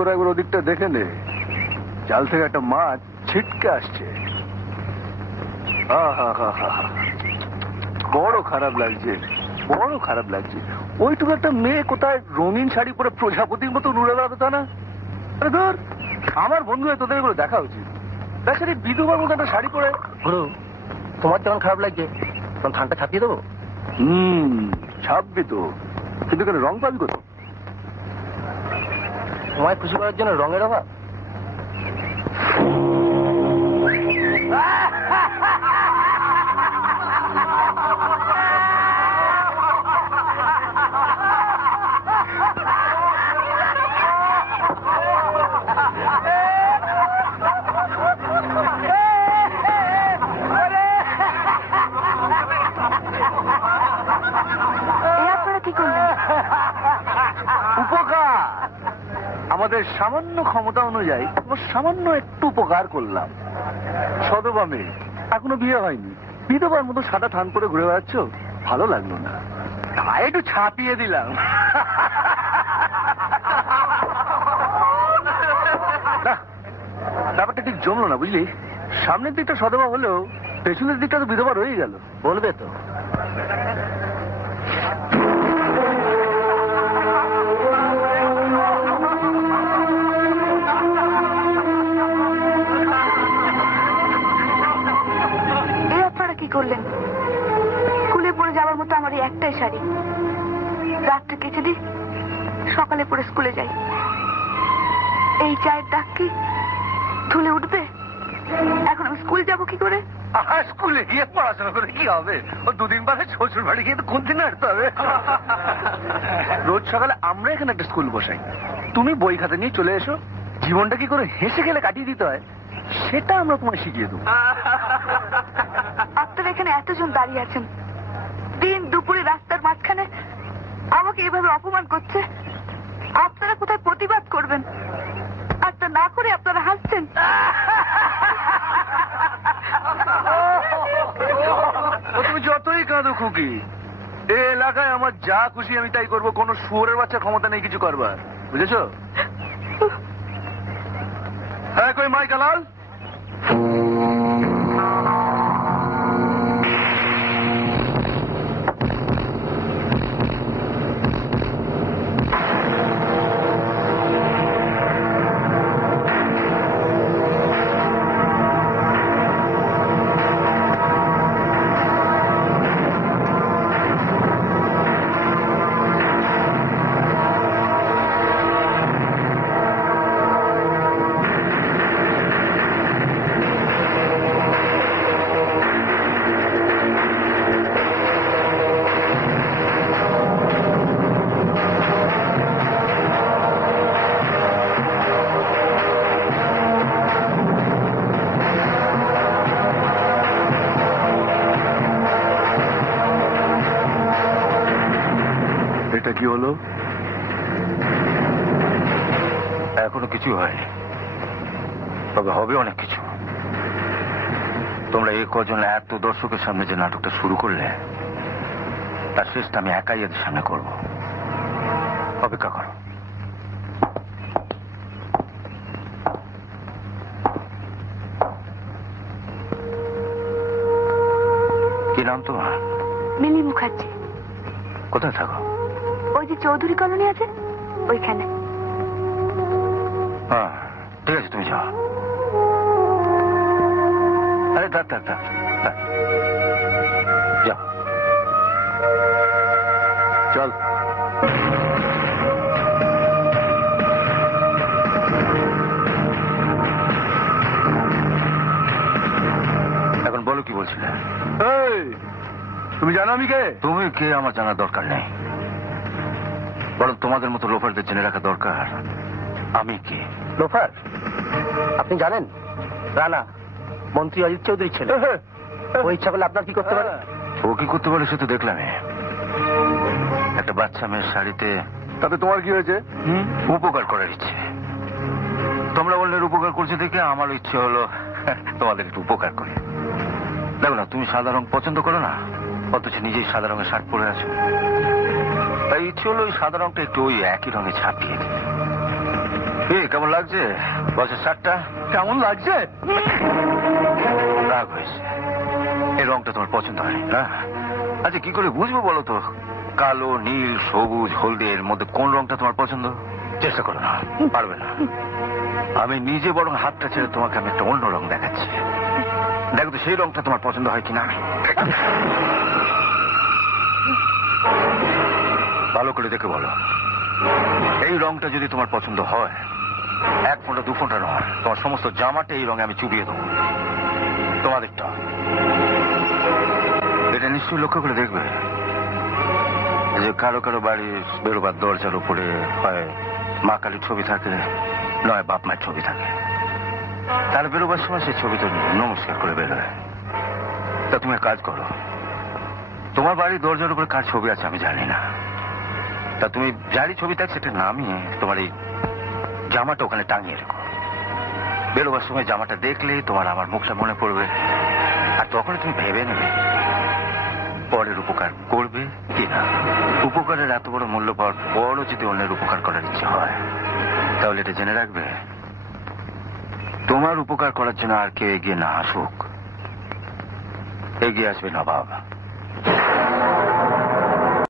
করে একবার ওদিকটা দেখে নে, জাল থেকে একটা মাছ ছিটকে আসছে। বড় খারাপ লাগছে, বড় খারাপ লাগছে। ওইটুকু একটা মেয়ে কোথায় রঙিন শাড়ি পরে প্রজাপতির মতো উড়ে বেড়াবে তা না? আরে ধর, আমার বন্ধু হয়ে তোদের এগুলো দেখা উচিত। তাছাড়া বিধবার মতো একটা শাড়ি পরে। গুরু, তোমার যেমন খারাপ লাগছে তখন ঠান্ডা ছাপিয়ে দেবো। ছাপবি তো, কিন্তু কেন রং পাবি কোথাও? তোমায় খুশি করার জন্য রঙের অভাব? আমাদের সামান্য ক্ষমতা অনুযায়ী সামান্য একটু উপকার করলাম। সদবা মেয়ে, এখনো বিয়ে হয়নি, বিধবার মতো সাদা থান করে ঘুরে বেড়াচ্ছ, ভালো লাগলো না, তাই একটু ছাপিয়ে দিলাম। ব্যাপারটা ঠিক জমলো না, বুঝলি? সামনের দিকটা সদবা হলেও পেছনের দিকটা তো বিধবা রয়ে গেল। বলবে তো। করলেন স্কুলে পড়ে যাওয়ার মতো আমার এই একটাই শাড়ি, রাতটা কেচে দিই, সকালে পরে স্কুলে যাই। এই চায়ের দাগ কি ধুলে উঠবে? এখন আমি স্কুল যাব কি করে? স্কুলে গিয়ে পড়াশোনা করে কি হবে? ও দুদিন বাদে শ্বশুর বাড়ি গিয়ে তো কোন দিন আসতে হবে। রোজ সকালে আমরা এখানে একটা স্কুল বসাই, তুমি বই খাতা নিয়ে চলে এসো, জীবনটা কি করে হেসে গেলে কাটিয়ে দিতে হয় সেটা আমরা তোমায় শিখিয়ে দেবো। আপনারা এখানে এতজন দাঁড়িয়ে আছেন, দিন দুপুরে রাস্তার মাঝখানে আমাকে এভাবে অপমান করছে। আপনারা কোথায় প্রতিবাদ করবেন? আর তা না করে আপনারা হাসছেন। তুমি যতই কাঁদো খুকি, এই এলাকায় আমার যা খুশি আমি তাই করবো, কোনো শুয়োরের বাচ্চা ক্ষমতা নেই কিছু করবার, বুঝেছ? হ্যাঁ, কই মাইকালাল? এটা কি হলো? এখনো কিছু হয়নি, তবে হবে অনেক কিছু। তোমরা এই কজন এত দর্শকের সামনে যে নাটকটা শুরু করলে, তার শেষটা আমি একাই এদের সামনে করব। অপেক্ষা করো। কি নাম তোমার? মিলি মুখার্জি। কোথায় থাকো? ওই যে চৌধুরী কলোনি আছে ওইখানে। হ্যাঁ, ঠিক আছে, তুমি যাও। আরে থাক, যাও, চল। এখন বলো কি বলছিলে? তুমি জানো আমি কে? তুমি কে আমার জানার দরকার নেই, বরং তোমাদের মতো লোফারদের জেনে রাখা দরকার আমি কে। লোফার? আপনি জানেন রানা মন্ত্রী অজিত চৌধুরীর ছেলে। ও ইচ্ছা করলে আপনার কি করতে পারে? ও কি করতে পারে সে তো দেখলামই। একটা বাচ্চা মেয়ের শাড়িতে। তাতে তোমার কি হয়েছে? উপকার করার ইচ্ছে। তোমরা অন্যের উপকার করছো দেখে আমার ইচ্ছে হলো তোমাদের একটু উপকার করি। দেখো না, তুমি সাদা রং পছন্দ করো না, অথচ নিজেই সাদা রঙের শার্ট পরে আছো। তাই ইচ্ছে হলো ওই সাদা রংটা একটু ওই একই রঙে ছাপিয়ে দিতে। কেমন লাগছে বছর 60টা? কেমন লাগছে? রাগ হয়েছে, এই রংটা তোমার পছন্দ হয়নি না? আচ্ছা কি করে বুঝবো বলো তো, কালো, নীল, সবুজ, হলদে এর মধ্যে কোন রংটা তোমার পছন্দ? চেষ্টা করো না, পারবে না। আমি নিজে বরং হাতটা ছেড়ে তোমাকে আমি একটা অন্য রং দেখাচ্ছি, দেখো তো সেই রংটা তোমার পছন্দ হয় কিনা। ভালো করে দেখে বলো, এই রংটা যদি তোমার পছন্দ হয়, 1 ফোঁটা 2 ফোঁটা নয়, তোমার সমস্ত জামাটা এই রঙে আমি চুবিয়ে দেবো। তোমাদেরটা এটা নিশ্চয়ই লক্ষ্য করে দেখবে যে কারো কারো বাড়ির বেরোবার দরজার উপরে হয় মা কালীর ছবি থাকে, নয় বাপ মায়ের ছবি থাকে। তার বেরোবার সময় সেই ছবি তো নমস্কার করে বেরোয়। তা তুমি এক কাজ করো, তোমার বাড়ির দরজার উপরে কার ছবি আছে আমি জানি না, তা তুমি যারই ছবি থাক সেটা নামিয়ে তোমার এই জামাটা ওখানে টাঙিয়ে রেখো। বেরোবার সময় জামাটা দেখলেই তোমার আমার মুখটা মনে পড়বে, আর তখন তুমি ভেবে নেবে পরের উপকার করবে কিনা। উপকারের এত বড় মূল্য পাওয়ার পরও যদি অন্যের উপকার করার ইচ্ছে হয়, তাহলে এটা জেনে রাখবে, তোমার উপকার করার জন্য আর কেউ এগিয়ে না আসুক, এগিয়ে আসবে নবাব।